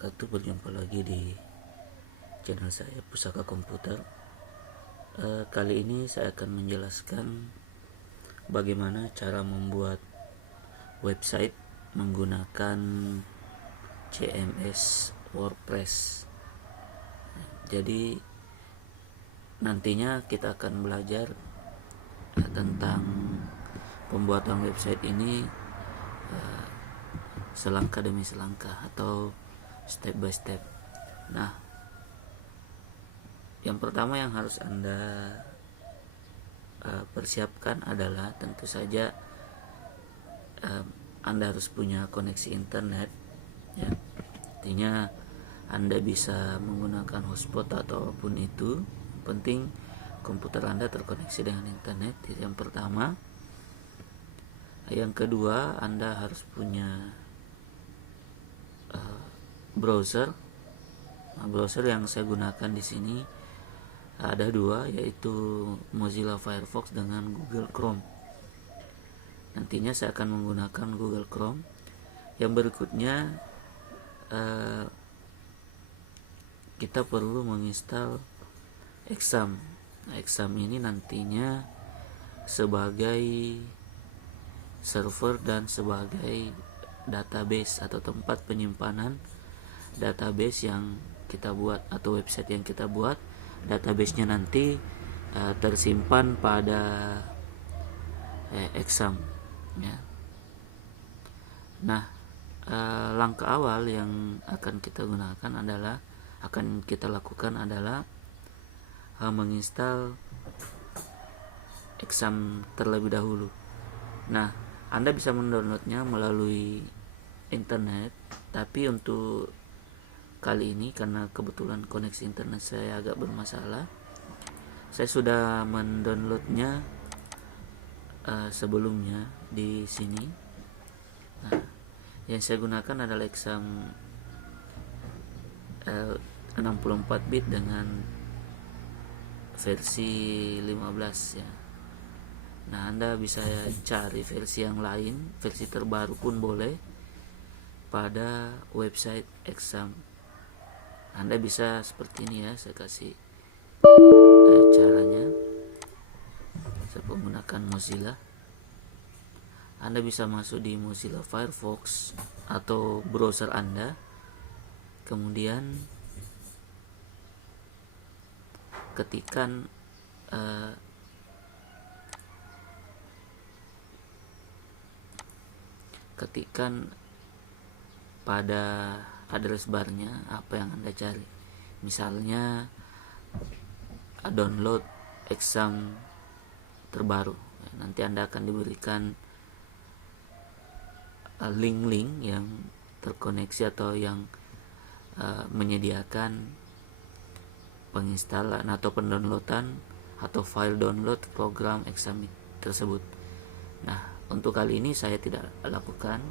wabarakatuh. Berjumpa lagi di channel saya Pusaka Komputer. Kali ini saya akan menjelaskan bagaimana cara membuat website menggunakan CMS WordPress. Jadi nantinya kita akan belajar tentang pembuatan website ini selangkah demi selangkah atau step by step. Nah, yang pertama yang harus Anda persiapkan adalah tentu saja Anda harus punya koneksi internet, ya. Artinya Anda bisa menggunakan hotspot atau apapun itu. Yang penting komputer Anda terkoneksi dengan internet. Itu yang pertama. Yang kedua, Anda harus punya browser. Browser yang saya gunakan di sini ada dua, yaitu Mozilla Firefox dengan Google Chrome. Nantinya saya akan menggunakan Google Chrome. Yang berikutnya kita perlu menginstal Exam. Exam ini nantinya sebagai server dan sebagai database atau tempat penyimpanan database yang kita buat atau website yang kita buat. Database-nya nanti tersimpan pada Exam, ya. Nah, langkah awal yang akan kita lakukan adalah menginstal Exam terlebih dahulu. Nah, Anda bisa mendownloadnya melalui internet, tapi untuk kali ini karena kebetulan koneksi internet saya agak bermasalah, saya sudah mendownloadnya sebelumnya di sini. Nah, yang saya gunakan adalah Exam 64 bit dengan versi 15, ya. Nah, Anda bisa cari versi yang lain, versi terbaru pun boleh pada website Exam. Anda bisa seperti ini, ya. Saya kasih caranya. Saya menggunakan Mozilla. Anda bisa masuk di Mozilla Firefox atau browser Anda. Kemudian ketikkan pada address barnya apa yang Anda cari. Misalnya download Exam terbaru. Nanti Anda akan diberikan link-link yang terkoneksi atau yang menyediakan penginstalan atau pendownloadan atau file download program Exam tersebut. Nah, untuk kali ini saya tidak lakukan.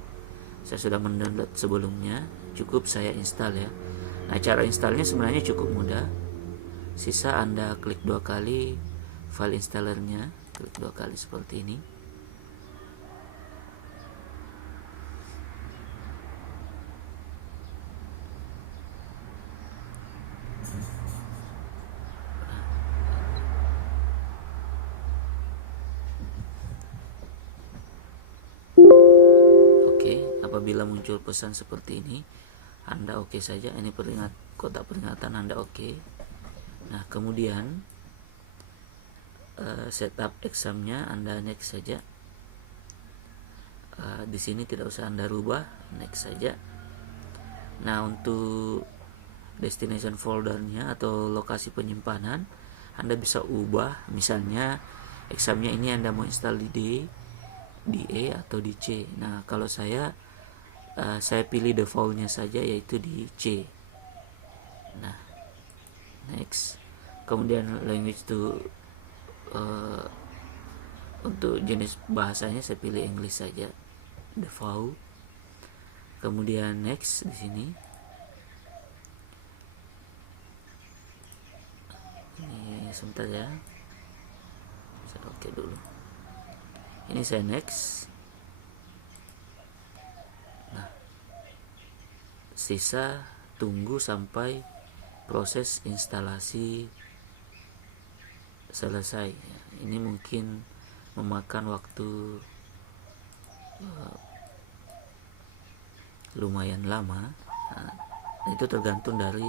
Saya sudah mendownload sebelumnya, cukup saya install, ya. Nah, cara installnya sebenarnya cukup mudah. Sisa Anda klik 2 kali file installernya, klik 2 kali seperti ini. Apabila muncul pesan seperti ini, Anda oke saja. Ini kotak peringatan Anda oke. Nah, kemudian setup Examnya Anda next saja. Di sini tidak usah Anda rubah, next saja. Nah, untuk destination foldernya atau lokasi penyimpanan Anda bisa ubah. Misalnya Examnya ini Anda mau install di D, di E atau di C. Nah, kalau saya pilih defaultnya saja, yaitu di C. Nah, next. Kemudian language untuk jenis bahasanya saya pilih English saja, default. Kemudian next di sini. Ini sebentar, ya. Saya oke dulu. Ini saya next. Sisa tunggu sampai proses instalasi selesai. Ini mungkin memakan waktu lumayan lama. Nah, itu tergantung dari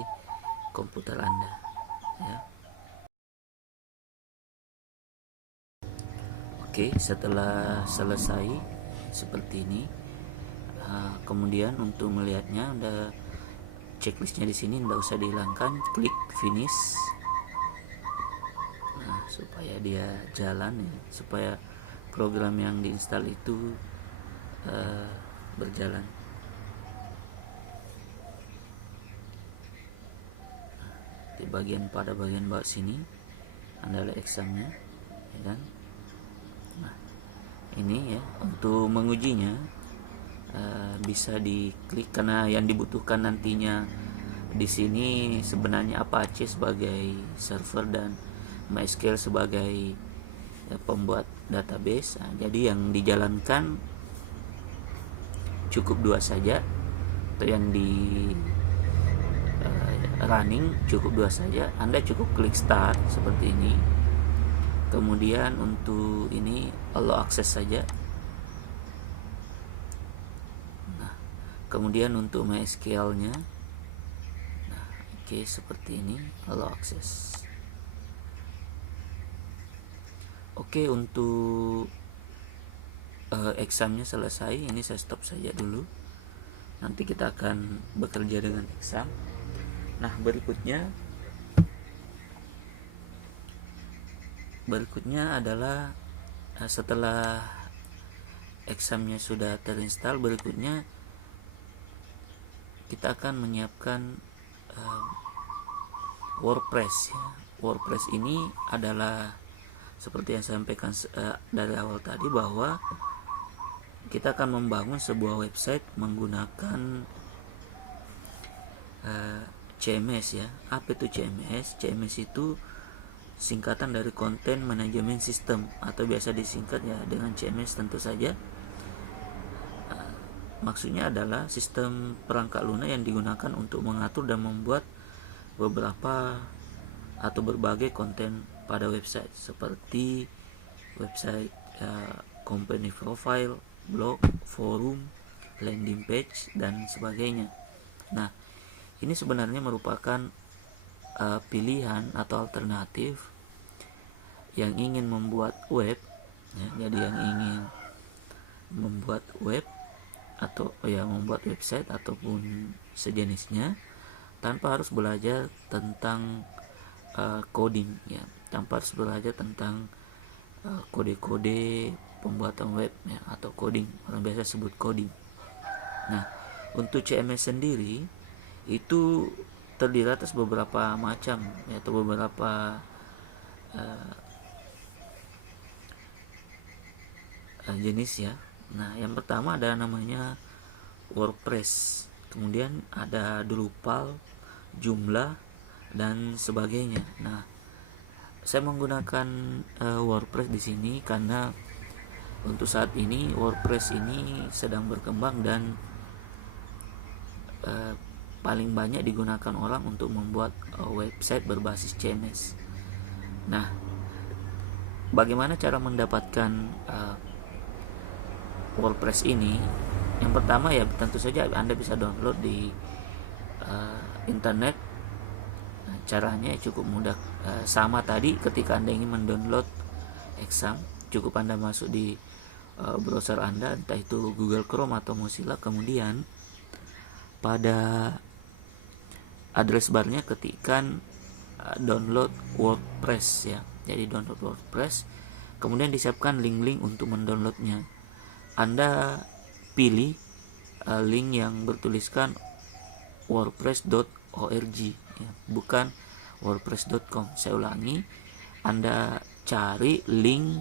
komputer Anda ya. Oke, setelah selesai seperti ini, kemudian untuk melihatnya Anda checklistnya di sini tidak usah dihilangkan, klik finish. Nah, supaya dia jalan ya, supaya program yang diinstal itu berjalan. Di pada bagian bawah sini Anda lihat examnya ya kan. Nah, ini ya untuk mengujinya bisa diklik, karena yang dibutuhkan nantinya di sini sebenarnya Apache sebagai server dan MySQL sebagai pembuat database. Nah, jadi yang dijalankan cukup 2 saja, atau yang di running cukup 2 saja. Anda cukup klik start seperti ini, kemudian untuk ini allow access saja. Nah, kemudian untuk MySQL nya, nah oke, seperti ini allow access. Oke, untuk examnya selesai. Ini saya stop saja dulu, nanti kita akan bekerja dengan exam. Nah, berikutnya adalah setelah examnya sudah terinstall, berikutnya kita akan menyiapkan WordPress ya. WordPress ini adalah seperti yang saya sampaikan dari awal tadi, bahwa kita akan membangun sebuah website menggunakan CMS ya. Apa itu CMS? CMS itu singkatan dari Content Management System, atau biasa disingkat ya dengan CMS tentu saja. Maksudnya adalah sistem perangkat lunak yang digunakan untuk mengatur dan membuat beberapa atau berbagai konten pada website, seperti website company profile, blog, forum, landing page, dan sebagainya. Nah, ini sebenarnya merupakan pilihan atau alternatif yang ingin membuat web ya. Jadi yang ingin membuat web atau membuat website ataupun sejenisnya tanpa harus belajar tentang coding ya, tanpa harus belajar tentang kode-kode pembuatan web ya, atau coding, orang biasa sebut coding. Nah, untuk CMS sendiri itu terdiri atas beberapa macam ya, atau beberapa jenis ya. Nah, yang pertama ada namanya WordPress, kemudian ada Drupal, Joomla, dan sebagainya. Nah, saya menggunakan WordPress di sini karena untuk saat ini WordPress ini sedang berkembang dan paling banyak digunakan orang untuk membuat website berbasis CMS. Nah, bagaimana cara mendapatkan WordPress ini? Yang pertama ya tentu saja Anda bisa download di internet. Nah, caranya cukup mudah, sama tadi ketika Anda ingin mendownload exam, cukup Anda masuk di browser Anda, entah itu Google Chrome atau Mozilla, kemudian pada address barnya ketikkan download WordPress ya. Jadi download WordPress, kemudian disiapkan link-link untuk mendownloadnya. Anda pilih link yang bertuliskan wordpress.org ya, bukan wordpress.com. Saya ulangi, Anda cari link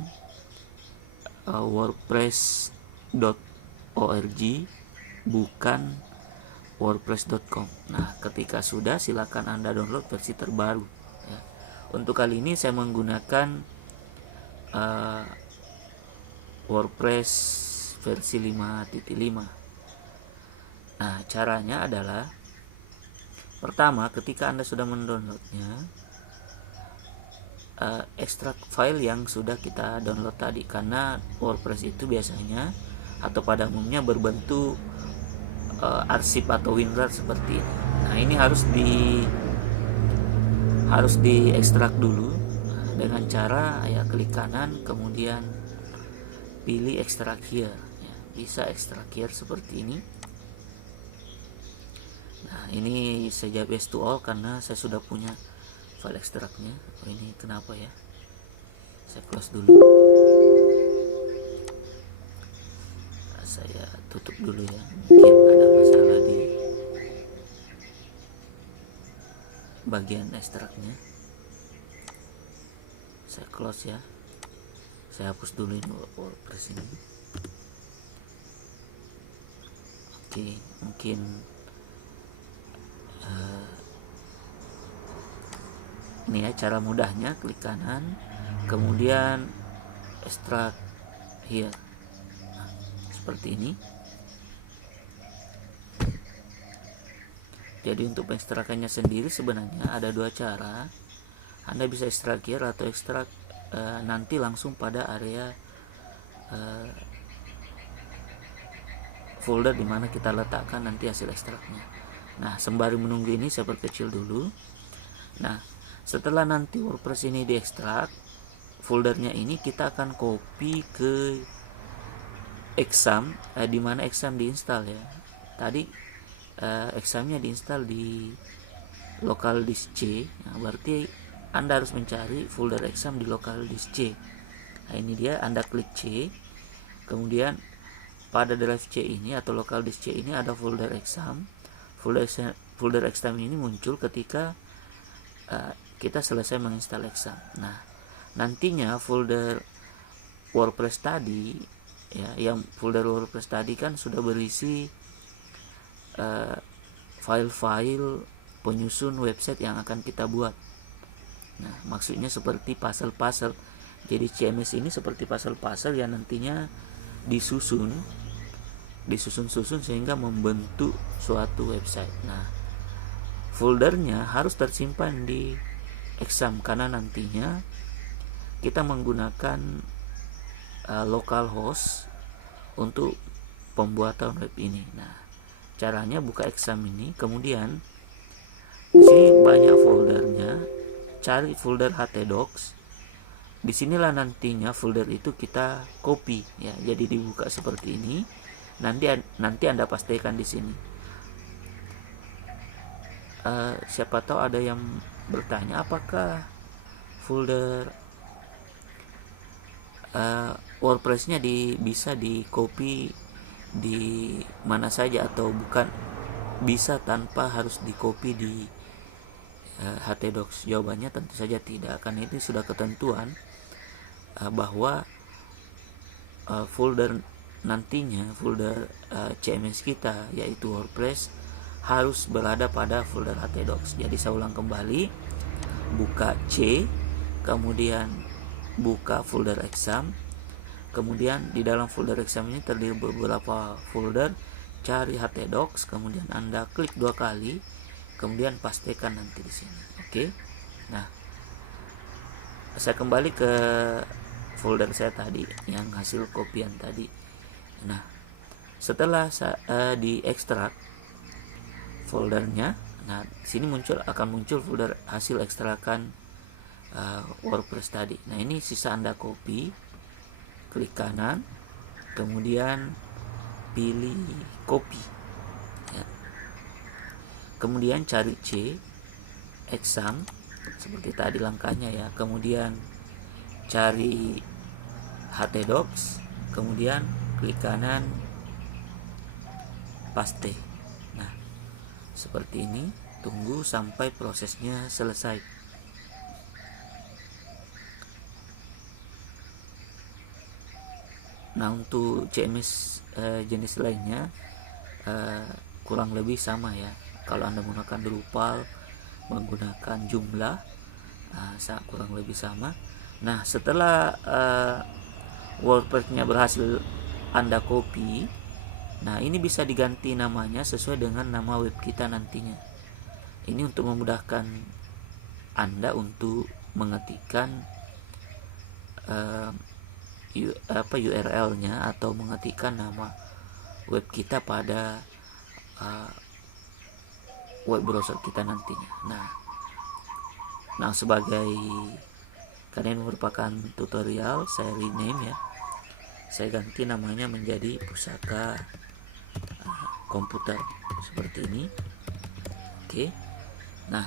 wordpress.org, bukan wordpress.com. Nah, ketika sudah, silakan Anda download versi terbaru ya. Untuk kali ini saya menggunakan WordPress versi 5.5. Nah, caranya adalah Pertama, ketika Anda sudah mendownloadnya, ekstrak file yang sudah kita download tadi, karena WordPress itu biasanya atau pada umumnya berbentuk arsip atau WinRAR seperti ini. Nah, ini harus diekstrak dulu dengan cara ya klik kanan, kemudian pilih extract here ya, bisa extract here seperti ini. Nah, ini saya best to all karena saya sudah punya file ekstraknya. Oh, ini kenapa ya, saya close dulu, nah, saya tutup dulu ya, mungkin ada masalah di bagian ekstraknya. Saya close ya, saya hapus dulu ini WordPress ini. Oke, mungkin ini ya cara mudahnya, klik kanan, kemudian extract here, nah, seperti ini. Jadi untuk pengekstrakannya sendiri sebenarnya ada dua cara. Anda bisa extract here atau extract nanti langsung pada area folder dimana kita letakkan nanti hasil ekstraknya. Nah, sembari menunggu ini saya perkecil dulu. Nah, setelah nanti WordPress ini diekstrak, foldernya ini kita akan copy ke exam, di mana exam diinstal ya. Tadi examnya diinstal di local disk C. Nah, berarti Anda harus mencari folder exam di local disk C. Nah, ini dia, Anda klik C, kemudian pada drive C ini atau local disk C ini ada folder exam. Folder exam ini muncul ketika kita selesai menginstal exam. Nah, nantinya folder WordPress tadi ya, yang folder WordPress tadi kan sudah berisi file-file penyusun website yang akan kita buat. Nah, maksudnya seperti puzzle-puzzle. Jadi CMS ini seperti puzzle-puzzle yang nantinya disusun sehingga membentuk suatu website. Nah, foldernya harus tersimpan di exam karena nantinya kita menggunakan localhost untuk pembuatan web ini. Nah, caranya buka exam ini, kemudian di sini banyak foldernya, cari folder htdocs. Disinilah nantinya folder itu kita copy ya, jadi dibuka seperti ini. Nanti Anda pastikan di sini. Siapa tahu ada yang bertanya apakah folder WordPress-nya bisa di copy di mana saja atau bukan bisa tanpa harus di copy di htdocs. Jawabannya tentu saja tidak, karena itu sudah ketentuan bahwa folder CMS kita yaitu WordPress harus berada pada folder htdocs. Jadi saya ulang kembali, buka C, kemudian buka folder exam, kemudian di dalam folder exam ini terdiri beberapa folder, cari htdocs, kemudian Anda klik 2 kali, kemudian pastikan nanti di sini. Oke. Nah, saya kembali ke folder saya tadi yang hasil kopian tadi. Nah, setelah diekstrak foldernya, nah sini akan muncul folder hasil ekstrakan WordPress tadi. Nah, ini sisa Anda copy, klik kanan, kemudian pilih copy ya. Kemudian cari C, exam seperti tadi langkahnya ya, kemudian cari htdocs, kemudian klik kanan, paste. Nah, seperti ini, tunggu sampai prosesnya selesai. Nah, untuk CMS jenis lainnya kurang lebih sama ya. Kalau Anda menggunakan Drupal, menggunakan Joomla, kurang lebih sama. Nah, setelah WordPress-nya berhasil Anda copy, nah ini bisa diganti namanya sesuai dengan nama web kita nantinya Ini untuk memudahkan Anda untuk mengetikkan URL-nya atau mengetikkan nama web kita pada web browser kita nantinya. Nah sebagai, karena ini merupakan tutorial, saya rename ya, saya ganti namanya menjadi pusaka komputer seperti ini. Oke. Nah,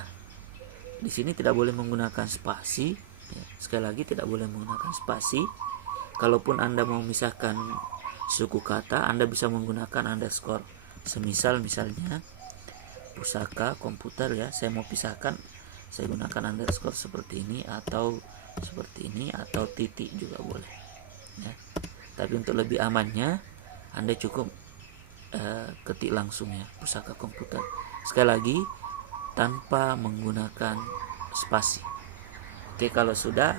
di sini tidak boleh menggunakan spasi ya. Sekali lagi, tidak boleh menggunakan spasi. Kalaupun Anda mau memisahkan suku kata, Anda bisa menggunakan underscore. Misalnya pusaka komputer ya, saya mau pisahkan, saya gunakan underscore seperti ini, atau seperti ini, atau titik juga boleh ya. Tapi untuk lebih amannya, Anda cukup ketik langsung ya, pusaka komputer. Sekali lagi, tanpa menggunakan spasi. Oke, kalau sudah,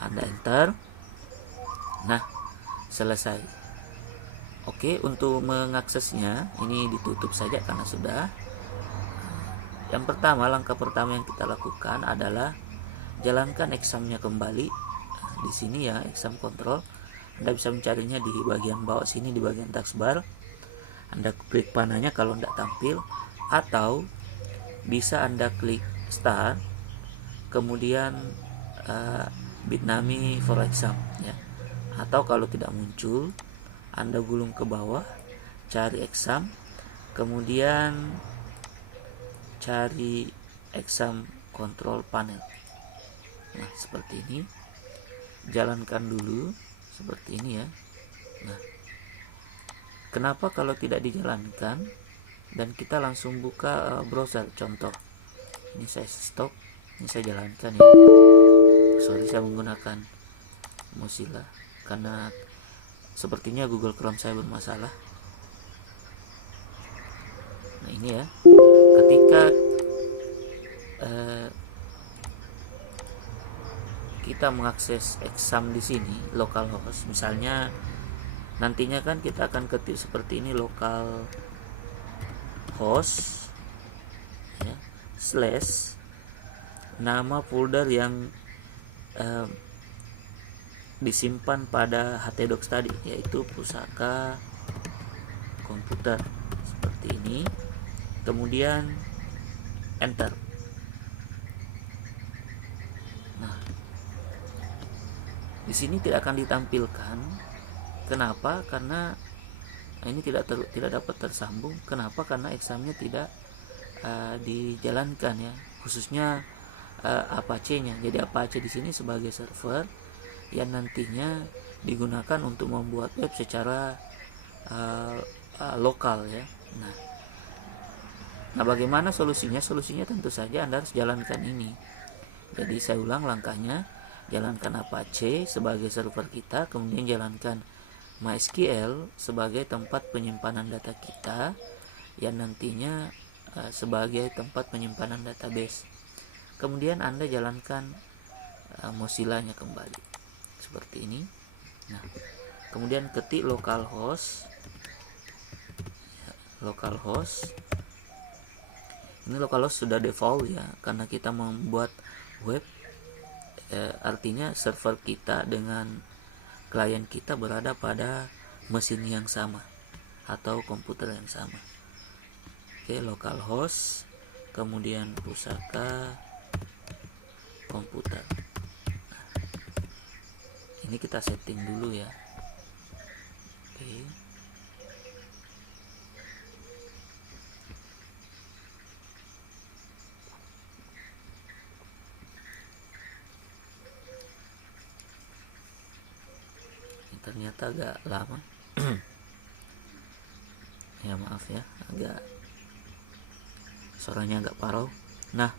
Anda enter. Nah, selesai. Oke, untuk mengaksesnya ini ditutup saja karena sudah. Yang pertama, langkah pertama yang kita lakukan adalah jalankan examnya kembali. Di sini ya, exam control. Anda bisa mencarinya di bagian bawah sini, di bagian taskbar. Anda klik panahnya kalau tidak tampil, atau bisa Anda klik start, kemudian Bitnami for exam ya. Atau kalau tidak muncul, Anda gulung ke bawah, cari exam, kemudian cari exam control panel. Nah, seperti ini. Jalankan dulu seperti ini ya. Nah, kenapa kalau tidak dijalankan dan kita langsung buka browser? Contoh, ini saya stop, ini saya jalankan ya. Sorry, saya menggunakan Mozilla karena sepertinya Google Chrome saya bermasalah. Nah, ini ya, ketika kita mengakses exam di sini localhost, misalnya nantinya kan kita akan ketik seperti ini, localhost ya, slash nama folder yang disimpan pada htdocs tadi, yaitu pusaka komputer seperti ini, kemudian enter. Nah, di sini tidak akan ditampilkan. Kenapa? Karena ini tidak dapat tersambung. Kenapa? Karena examnya tidak dijalankan ya, khususnya Apache-nya. Jadi Apache di sini sebagai server yang nantinya digunakan untuk membuat web secara lokal ya. Nah, bagaimana solusinya? Solusinya tentu saja Anda harus jalankan ini. Jadi saya ulang langkahnya, jalankan Apache sebagai server kita, kemudian jalankan MySQL sebagai tempat penyimpanan data kita, yang nantinya sebagai tempat penyimpanan database. Kemudian Anda jalankan Mozilla-nya kembali seperti ini. Nah, kemudian ketik localhost. Ini localhost sudah default ya, karena kita membuat web, artinya server kita dengan klien kita berada pada mesin yang sama atau komputer yang sama. Oke, localhost, kemudian pusaka komputer. Nah, ini kita setting dulu ya. Oke. Ternyata agak lama. Ya maaf ya, agak suaranya agak parau. Nah,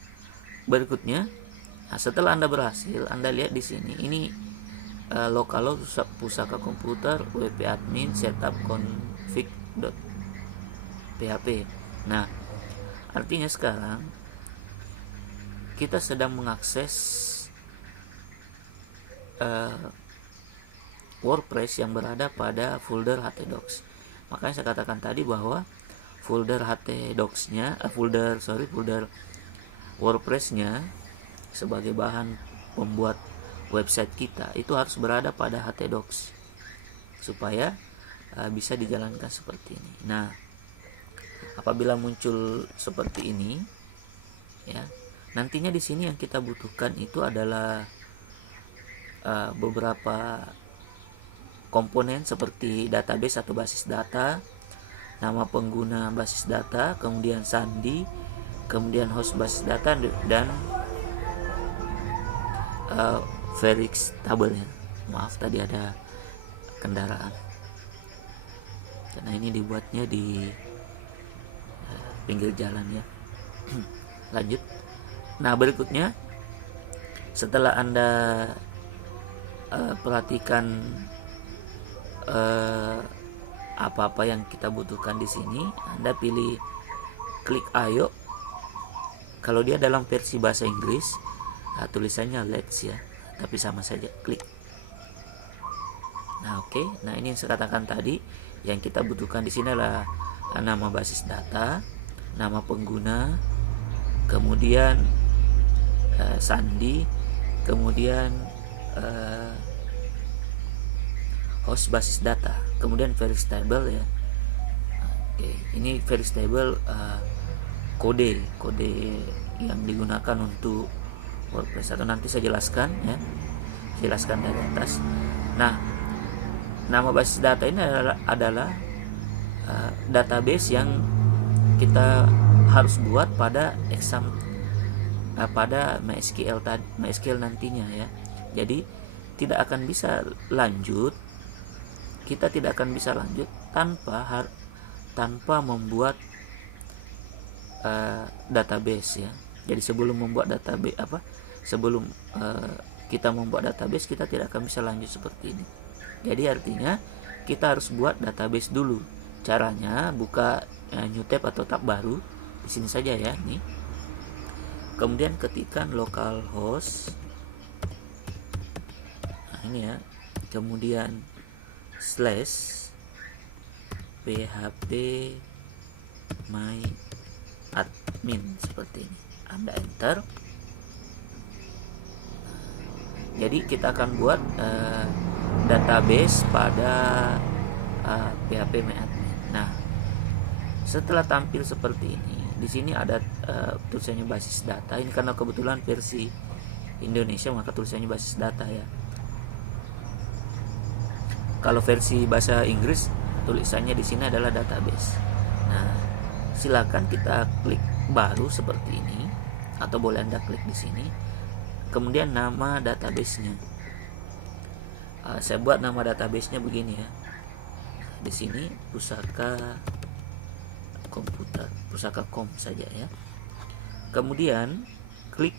berikutnya, setelah Anda berhasil, Anda lihat di sini, ini localhost pusaka komputer wp admin setup config.php. Nah, artinya sekarang kita sedang mengakses WordPress yang berada pada folder htdocs. Makanya saya katakan tadi bahwa folder htdocs-nya, folder WordPress-nya sebagai bahan pembuat website kita itu harus berada pada htdocs supaya bisa dijalankan seperti ini. Nah, apabila muncul seperti ini ya, nantinya di sini yang kita butuhkan itu adalah beberapa komponen seperti database atau basis data, nama pengguna basis data, kemudian sandi, kemudian host basis data, dan Verix tabelnya. Maaf, tadi ada kendaraan karena ini dibuatnya di pinggir jalan ya. Lanjut. Nah, berikutnya setelah Anda perhatikan apa-apa yang kita butuhkan di sini, Anda pilih klik ayo. Kalau dia dalam versi bahasa Inggris, tulisannya let's ya, tapi sama saja, klik. Nah, oke. Nah, ini yang saya katakan tadi, yang kita butuhkan di sini adalah nama basis data, nama pengguna, kemudian sandi, kemudian host basis data, kemudian Verix table ya. Oke, ini Verix table kode yang digunakan untuk WordPress, atau nanti saya jelaskan ya, jelaskan dari atas. Nah, nama basis data ini adalah database yang kita harus buat pada pada MySQL nantinya ya. Jadi tidak akan bisa lanjut, kita tidak akan bisa lanjut tanpa membuat database ya. Jadi sebelum membuat database sebelum kita membuat database, kita tidak akan bisa lanjut seperti ini. Jadi artinya kita harus buat database dulu. Caranya buka new tab atau tab baru di sini saja ya, nih. Kemudian ketikkan localhost. Nah, ini ya. Kemudian /php my admin seperti ini. Anda enter. Jadi kita akan buat database pada PHP my admin. Nah, setelah tampil seperti ini, di sini ada tulisannya basis data. Ini karena kebetulan versi Indonesia maka tulisannya basis data ya. Kalau versi bahasa Inggris tulisannya di sini adalah database. Nah, silakan kita klik baru seperti ini, atau boleh Anda klik di sini. Kemudian nama database-nya. Saya buat nama database-nya begini ya. Di sini pusaka komputer, pusaka kom saja ya. Kemudian klik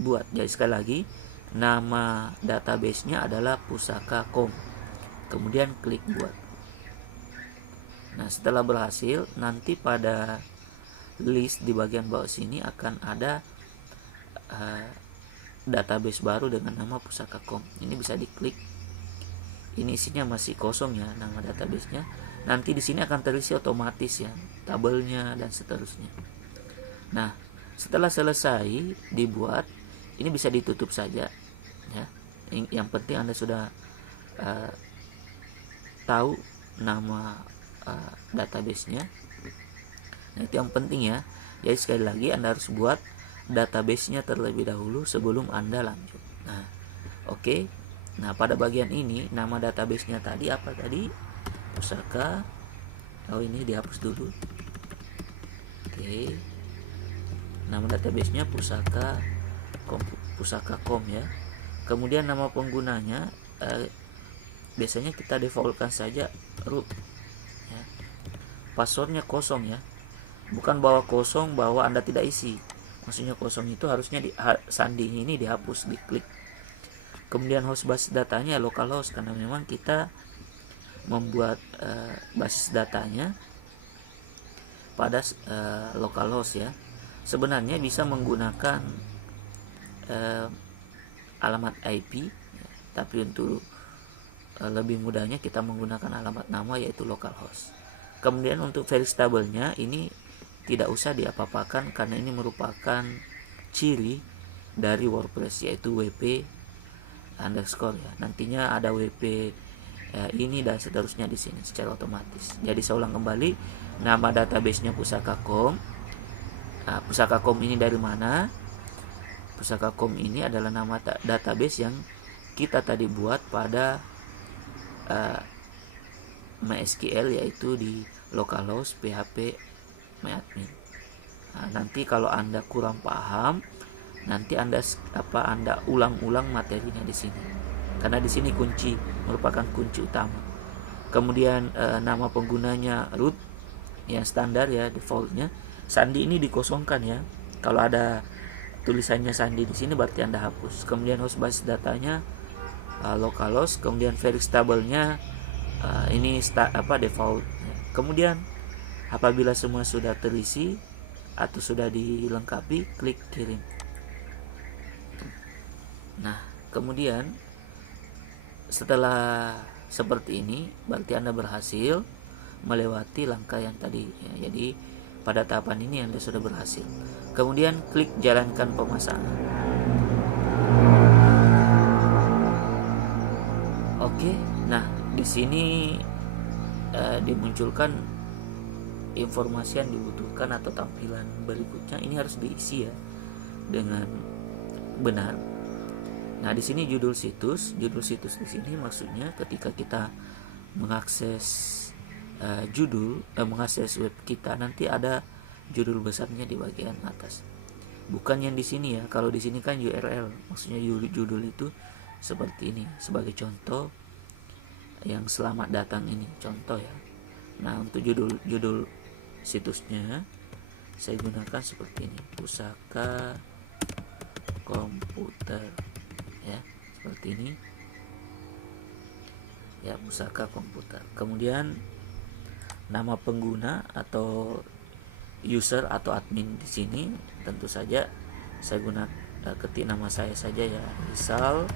buat. Jadi sekali lagi, nama database-nya adalah pusaka kom. Kemudian klik buat. Nah, setelah berhasil, nanti pada list di bagian bawah sini akan ada database baru dengan nama pusaka kom. Ini bisa diklik. Ini isinya masih kosong ya, nama database-nya. Nanti di sini akan terisi otomatis ya, tabelnya dan seterusnya. Nah, setelah selesai dibuat, ini bisa ditutup saja ya. Yang penting Anda sudah tahu nama database-nya. Nah, itu yang penting ya. Jadi sekali lagi Anda harus buat database-nya terlebih dahulu sebelum Anda lanjut. Nah, oke. Nah, pada bagian ini nama database-nya tadi apa tadi? Pusaka. Oh, ini dihapus dulu. Oke. Nama database-nya pusaka kom ya. Kemudian nama penggunanya biasanya kita defaultkan saja root ya. Passwordnya kosong ya. Bukan bahwa kosong bahwa Anda tidak isi. Maksudnya kosong itu harusnya sandi ini dihapus, diklik. Kemudian host basis datanya localhost, karena memang kita membuat basis datanya pada localhost ya. Sebenarnya bisa menggunakan alamat IP ya, tapi untuk lebih mudahnya kita menggunakan alamat nama yaitu localhost. Kemudian untuk Verix table-nya ini tidak usah diapa-apakan karena ini merupakan ciri dari WordPress, yaitu WP underscore ya. Nantinya ada WP ini dan seterusnya di sini secara otomatis. Jadi saya ulang kembali, nama database-nya Pusaka.com. Pusaka.com ini dari mana? Pusaka.com ini adalah nama database yang kita tadi buat pada MySQL, yaitu di localhost php myadmin. Nanti kalau Anda kurang paham, nanti Anda ulang-ulang materinya di sini, karena di sini merupakan kunci utama. Kemudian nama penggunanya root yang standar ya, defaultnya. Sandi ini dikosongkan ya. Kalau ada tulisannya sandi di sini berarti Anda hapus. Kemudian host basis datanya localhost. Kemudian Verix table-nya ini default. Kemudian apabila semua sudah terisi atau sudah dilengkapi, klik kirim. Nah, kemudian setelah seperti ini berarti Anda berhasil melewati langkah yang tadi ya. Jadi pada tahapan ini Anda sudah berhasil. Kemudian klik jalankan pemasangan. Oke, nah di sini dimunculkan informasi yang dibutuhkan atau tampilan berikutnya. Ini harus diisi ya dengan benar. Nah, di sini judul situs di sini maksudnya ketika kita mengakses mengakses web kita, nanti ada judul besarnya di bagian atas. Bukan yang di sini ya. Kalau di sini kan URL, maksudnya judul itu seperti ini. Sebagai contoh yang selamat datang ini contoh ya. Nah, untuk judul situsnya saya gunakan seperti ini, Pusaka Komputer ya, seperti ini ya, Pusaka Komputer. Kemudian nama pengguna atau user atau admin di sini tentu saja saya ketik nama saya saja ya, Rizal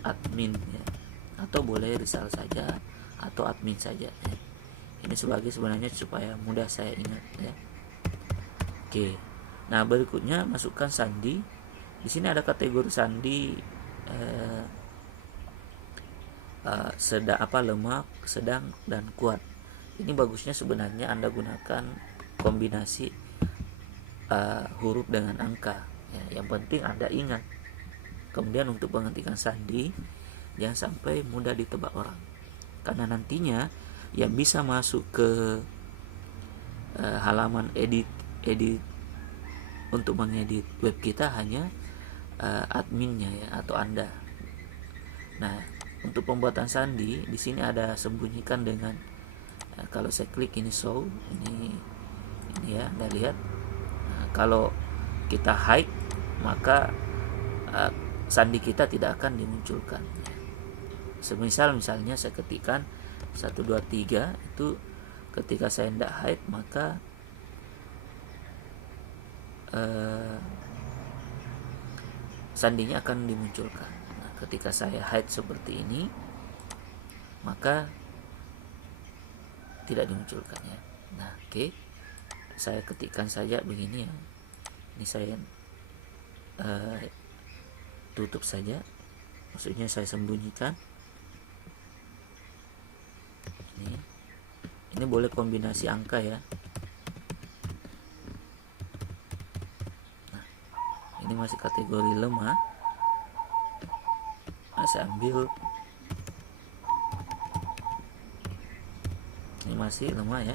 @admin ya, atau boleh Rizal saja atau admin saja ya. Ini sebenarnya supaya mudah saya ingat ya. Oke. Nah, berikutnya masukkan sandi. Di sini ada kategori sandi lemah, sedang, dan kuat. Ini bagusnya sebenarnya Anda gunakan kombinasi huruf dengan angka ya. Yang penting Anda ingat. Kemudian untuk menghentikan sandi, jangan sampai mudah ditebak orang, karena nantinya yang bisa masuk ke halaman edit untuk mengedit web kita hanya adminnya ya, atau Anda. Nah, untuk pembuatan sandi di sini ada sembunyikan dengan kalau saya klik ini show, ini ya, Anda lihat. Nah, kalau kita hide maka sandi kita tidak akan dimunculkan. Misalnya saya ketikkan 123, itu ketika saya tidak hide maka sandinya akan dimunculkan. Nah, ketika saya hide seperti ini maka tidak dimunculkan ya. Nah, oke. Saya ketikkan saja begini ya. Ini saya tutup saja, maksudnya saya sembunyikan. Ini boleh kombinasi angka ya. Nah, ini masih kategori lemah. Nah, saya ambil. Ini masih lemah ya.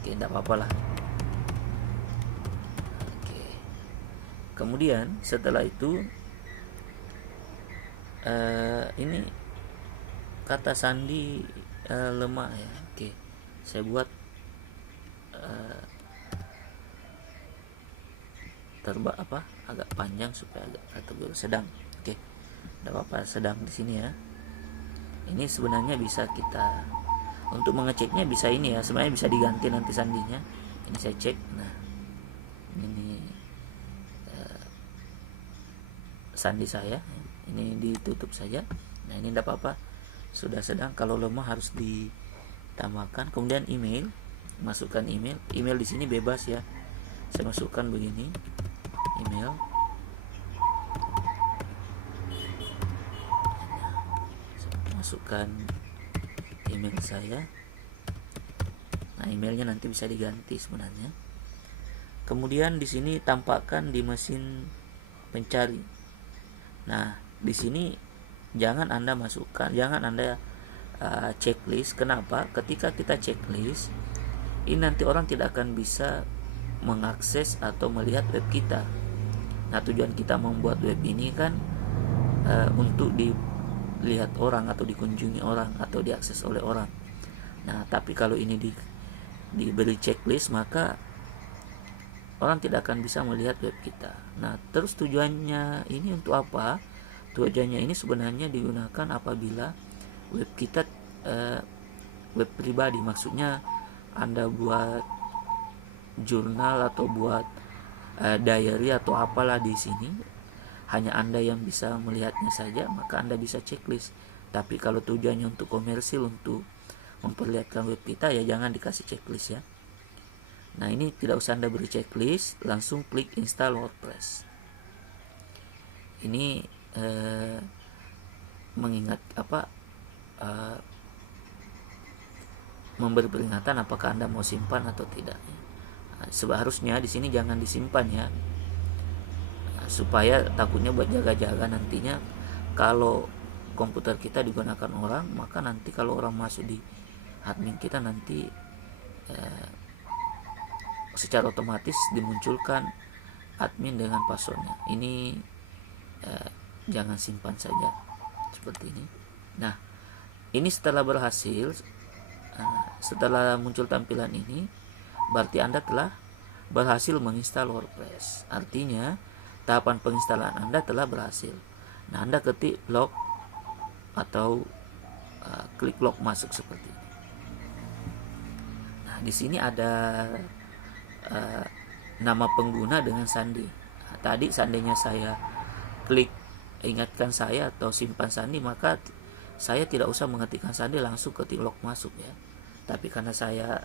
Oke, tidak apa-apa lah. Oke. Kemudian setelah itu ini kata sandi lemah ya. Oke, saya buat agak panjang supaya agak kategori sedang. Oke, tidak apa-apa, sedang di sini ya. Ini sebenarnya bisa kita untuk mengeceknya bisa ini ya, sebenarnya bisa diganti nanti sandinya. Ini saya cek. Nah, ini sandi saya, ini ditutup saja. Nah, ini tidak apa-apa, sudah sedang. Kalau lemah harus ditambahkan. Kemudian email, masukkan email di sini bebas ya, Saya masukkan begini email. Saya masukkan email saya. Nah, emailnya nanti bisa diganti sebenarnya. Kemudian di sini tampakkan di mesin pencari. Nah, di sini jangan Anda checklist. Kenapa? Ketika kita checklist, ini nanti orang tidak akan bisa mengakses atau melihat web kita. Nah, tujuan kita membuat web ini kan untuk dilihat orang atau dikunjungi orang atau diakses oleh orang. Nah, tapi kalau ini diberi checklist, maka orang tidak akan bisa melihat web kita. Nah, terus tujuannya ini untuk apa? Tujuannya ini sebenarnya digunakan apabila web kita web pribadi, maksudnya Anda buat jurnal atau buat diary atau apalah di sini, hanya Anda yang bisa melihatnya saja, maka Anda bisa checklist. Tapi kalau tujuannya untuk komersil, untuk memperlihatkan web kita, ya jangan dikasih checklist ya. Nah, ini tidak usah Anda beri checklist, langsung klik install WordPress. Ini mengingat memberi peringatan apakah Anda mau simpan atau tidak. Seharusnya di sini jangan disimpan ya, supaya takutnya buat jaga-jaga nantinya kalau komputer kita digunakan orang, maka nanti kalau orang masuk di admin kita nanti secara otomatis dimunculkan admin dengan passwordnya. Ini jangan simpan saja seperti ini. Nah, ini setelah berhasil, setelah muncul tampilan ini, berarti Anda telah berhasil menginstal WordPress. Artinya tahapan penginstalan Anda telah berhasil. Nah, Anda ketik log atau klik log masuk seperti ini. Nah, di sini ada nama pengguna dengan sandi. Nah, tadi seandainya saya klik ingatkan saya atau simpan sandi, maka saya tidak usah mengetikkan sandi, langsung ketik log masuk ya. Tapi karena saya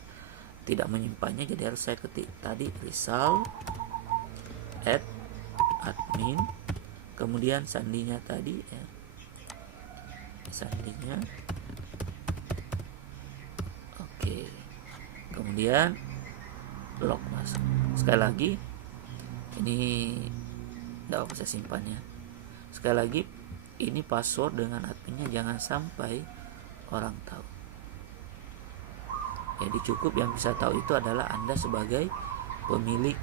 tidak menyimpannya, jadi harus saya ketik tadi result @admin, kemudian sandinya tadi ya, sandinya oke, kemudian log masuk. Sekali lagi, ini tidak usah simpan ya. Sekali lagi, ini password dengan adminnya jangan sampai orang tahu. Jadi cukup yang bisa tahu itu adalah Anda sebagai pemilik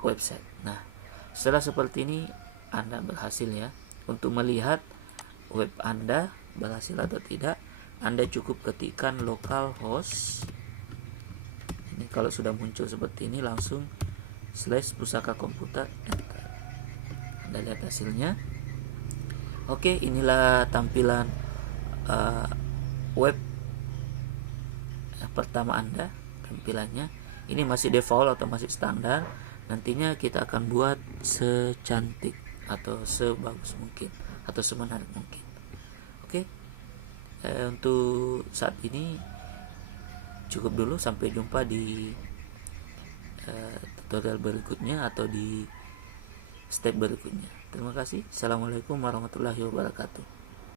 website. Nah, setelah seperti ini Anda berhasil ya. Untuk melihat web Anda berhasil atau tidak, Anda cukup ketikkan localhost. Ini kalau sudah muncul seperti ini, langsung /pusaka komputer, enter. Anda lihat hasilnya. Oke, inilah tampilan web pertama Anda. Tampilannya ini masih default atau masih standar. Nantinya kita akan buat secantik atau sebagus mungkin atau semenarik mungkin. Oke, untuk saat ini cukup dulu. Sampai jumpa di tutorial berikutnya atau di step berikutnya. Terima kasih. Assalamualaikum warahmatullahi wabarakatuh.